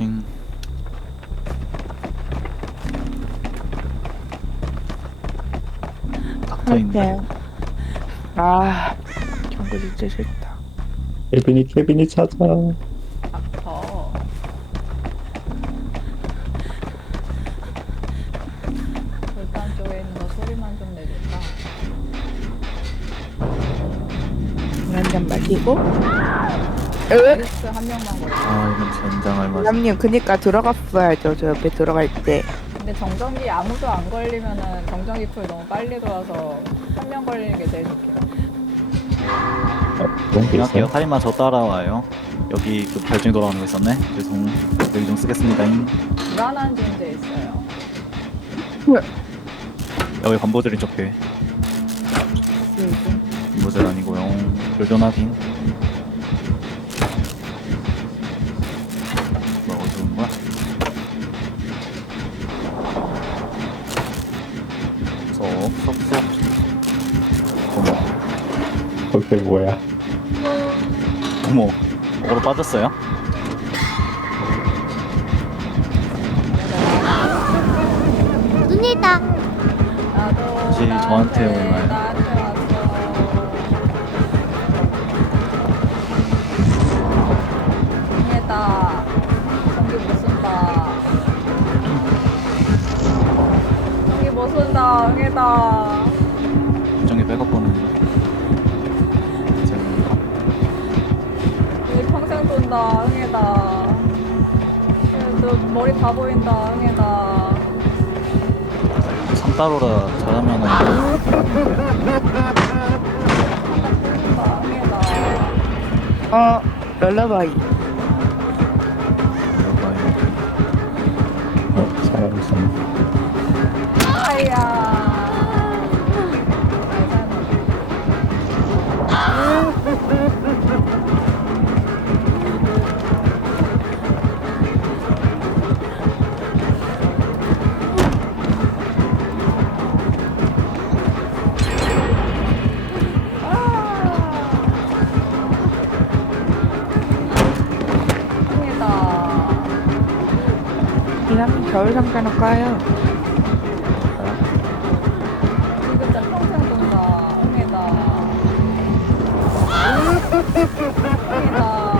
싱. 닥터인데. 아, 경고 진짜 싫다. 케빈이 케빈이 찾아. 더. 골단 쪽에 있는 거 소리만 좀 내줄까? 한잔 마시고. 으, 에리스 한 명만 걸려. 아 이건 젠장할 맛. 남님 그니까 들어갔어야죠. 저 옆에 들어갈 때. 근데 정전기 아무도 안 걸리면은 정전기 풀 너무 빨리 돌아서 한 명 걸리는 게 제일 좋겠다. 어, 그런 게 할게요. 있어. 타이마 저 따라와요. 여기 그 별중 돌아오는 거 있었네. 죄송. 여기 좀 쓰겠습니다. 불안한 존재 있어요. 여기 관보들이 적게. 관보들 아니고요. 확인. 그게 뭐야? 어머. 어로 빠졌어요? 눈이다. 혹시 저한테 오나요? 응애다. 머리 다 보인다. 응애다. 삼따로라 잘하면은 다 응애다. 어, 럴러바이. 겨울. 진짜 평생 돈다. 응애다. 응애다.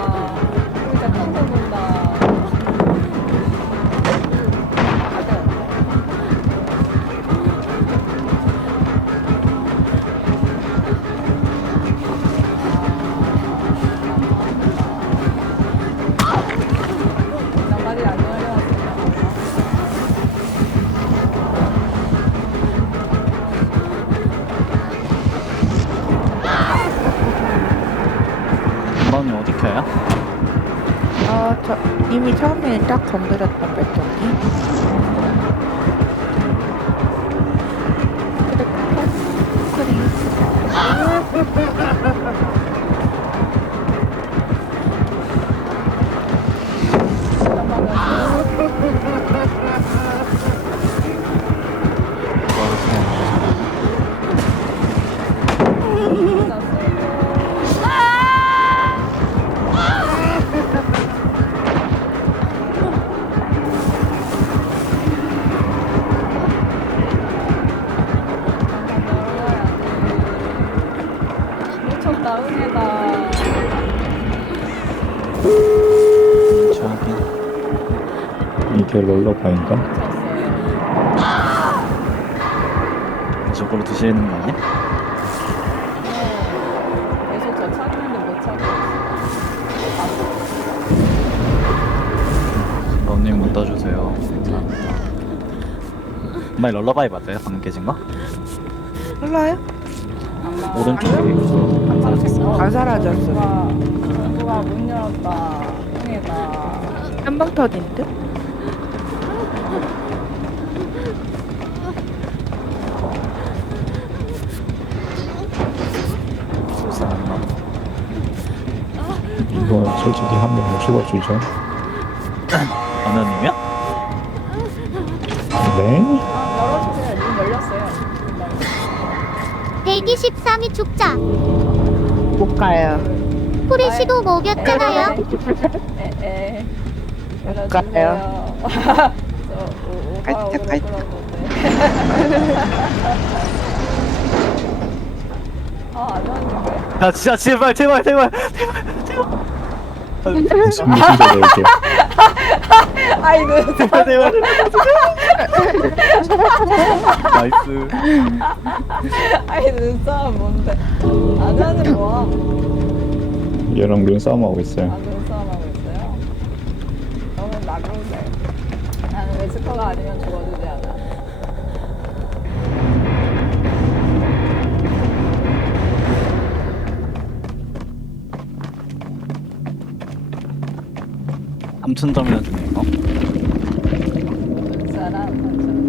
이미 처음에 딱 건드렸던 배터리. 이게 롤러바인가? 저걸로 드시는 거 아니야? 계속 저 찾는데 못 찾고 러님 문 따주세요. 정말 럴러바이 맞아요? 방금 깨진 거? 몰라요? 오른쪽에 안 사라졌어. 누가 문 열었다 한방 터진 듯? 이거 솔직히 한 명을 죽어주죠. 아나님이요? 네? 아 열어주세요 열렸어요 금방. 123이 죽자. 못 가요. 프레시도 먹였잖아요. 에에 내려주세요. 저 오- 오그로 깔짝. 끌었는데. 아, 안 왔는데. 야 진짜 제발 제발 제발 무슨 소리야 이게 아이고, 제발 제발 나이스 아이 눈싸움 뭔데? 아저는 뭐야? 얘랑 눈싸움하고 아 있어요 눈싸움 하고 있어요? 너는 나그로세. 나는 웨스퍼가 아니면 죽어주지 않아. 암튼 점이나 주네. 어? 사람. 그